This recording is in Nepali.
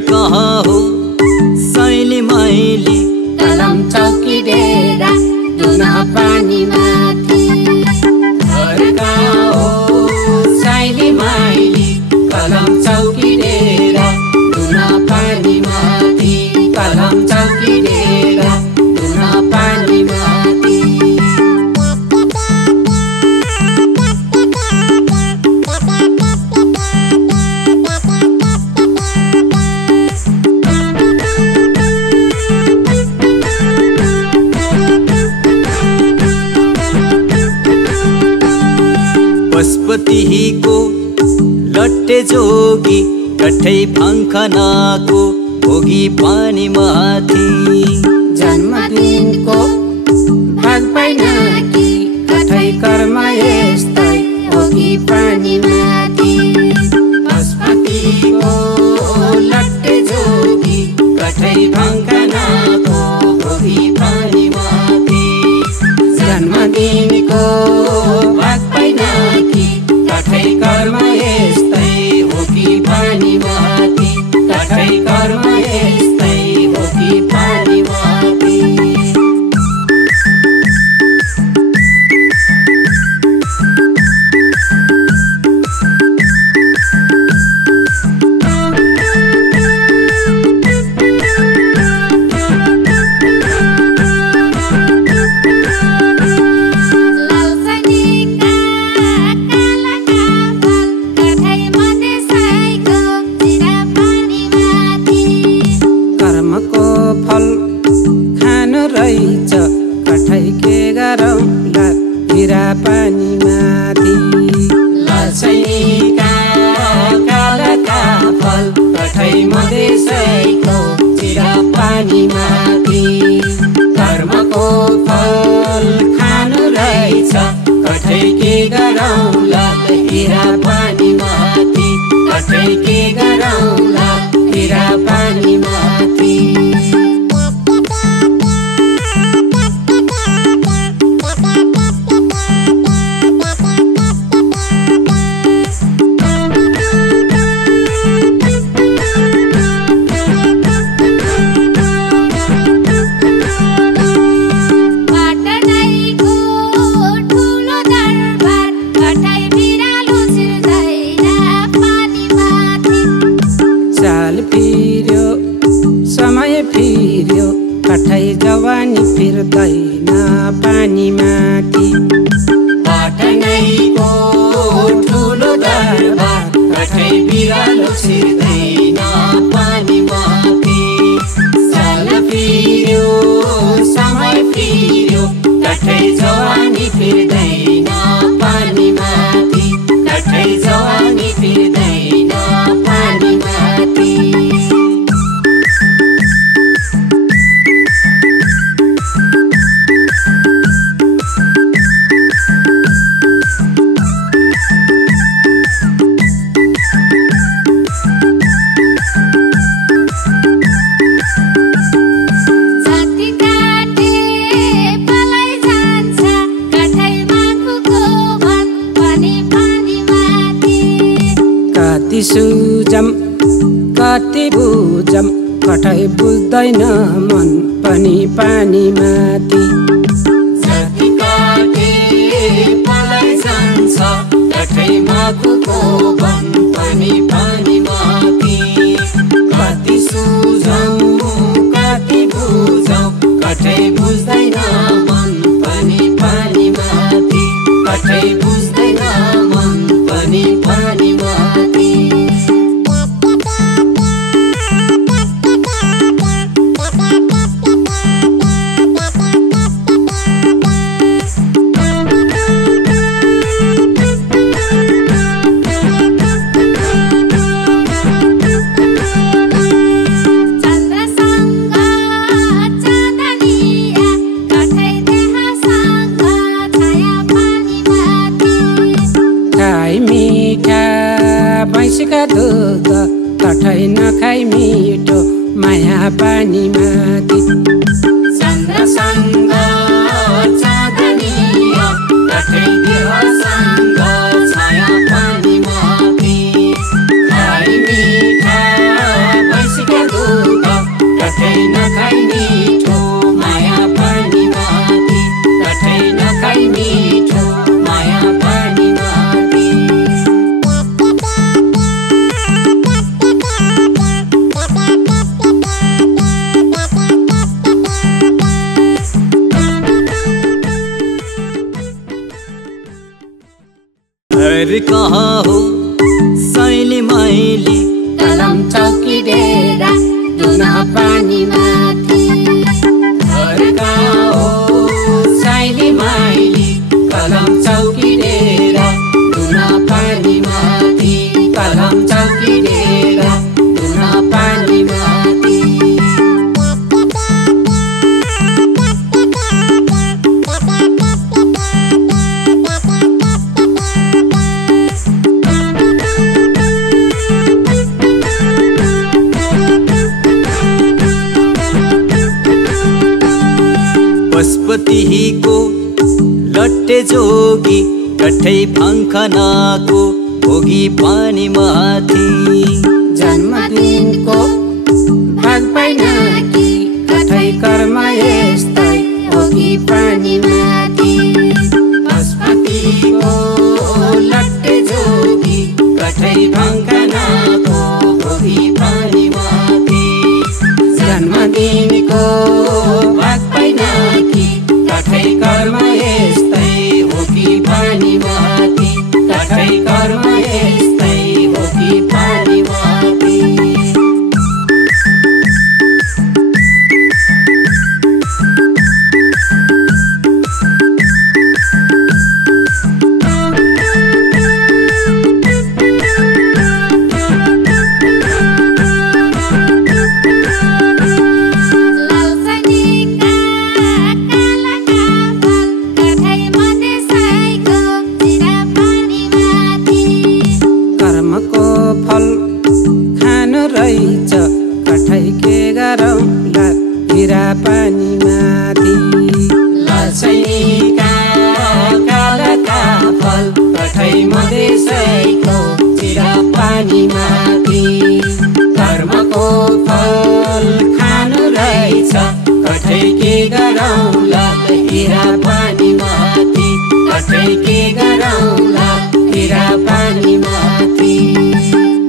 कहाँ हो सैली माइली कलम चौकी डेरा दुना पानी माथि। घर कहाँ हो सैली माइली कलम चौकी डेरा दुना पानी माथि। कलम चौकी डेरा दुना पानी माथि। पशुपतिको लट्टे जोगी कठै फङ्खनाको भोगी पानी माथि। जन्मदिनको भाग पाइन कि कठै कर्म यस्तै भोगी पानी माथि। पशुपतिको लट्टे जोगी कठै फङ्खनाको भोगी पानी माथि। जन्मदिनको भाग पाइन कि कठै कर्म यस्तै भोगी पानी माथि। कठै कर्म यस्तै भोगी पानी माथि। कर्मको फल खानु रहेछ कठै के गरौँला हिरा पानी माथि। लालसैनिका कालका फल कठै मधेसैको चिरा पानी माथि। कर्मको फल खानु रहेछ कठै के गरौँला हिरा पानी माथि। कठै के गरौँला हिरा पानी माथि। साल फिर्यो समय फिर्यो कठै जवानी फिर्दैन पानी माथि। पाटनैको ठुलो दरबार कठै बिरालो छिर्दैन पानी माथि। साल फिर्यो समय फिर्यो कठै जवानी फिर्दैन पानी माथि। कठै जवानी फिर्दैन पानी माथि। कति सुजम कति बुझम कठै बुझ्दैन मन पनि पानी माथि। जति काटे पलाई जान्छ कठै माकुको वन पनि पानी माथि। कति सुझौँ कति बुझौँ कठै बुझ्दैन मन पनि पानी माथि। कठै बुझ्दैन मन पनि पानी माथि। भैँसीका दुध कठै नखाइ मिठो माया पानी माथि। चन्द्रसँग चाँदनीय कठै देवसँग छाया पानी माथि। खाइ मिठा भैँसीका घर कहाँ हो सैली माइली कलम चौकी डेरा दुना पानी माथि घर कहाँ हो साइली माइली कलम चौकी डेरा दुना पानी माथि कलम चौकी डेरा दुना पानी माथि पशुपति को लट्टे जोगी कठै फाङ्खनाको भोगी पानी माथि जन्मदिनको भाग पाइन कि कठै कर्म यस्तै भोगी पानी माथि पशुपतिको लट्टे जोगी कठै फाङ्खनाको भोगी पानी माथि जन्मदिनको भाग पाइन कि कठै कर्म यस्तै हो कि पानी माथि कठै कर्म यस्तै हो कि पानी माथि कर्मको फल खानु रहेछ कठै के गरौँला हिरा पानी माथि लालसैनिका कालका फल कठै मधेसैको चिरा पानी माथि कर्मको फल खानु रहेछ कठै के गरौँला हिरा पानी माथि कठै के गरौँला हिरा पानी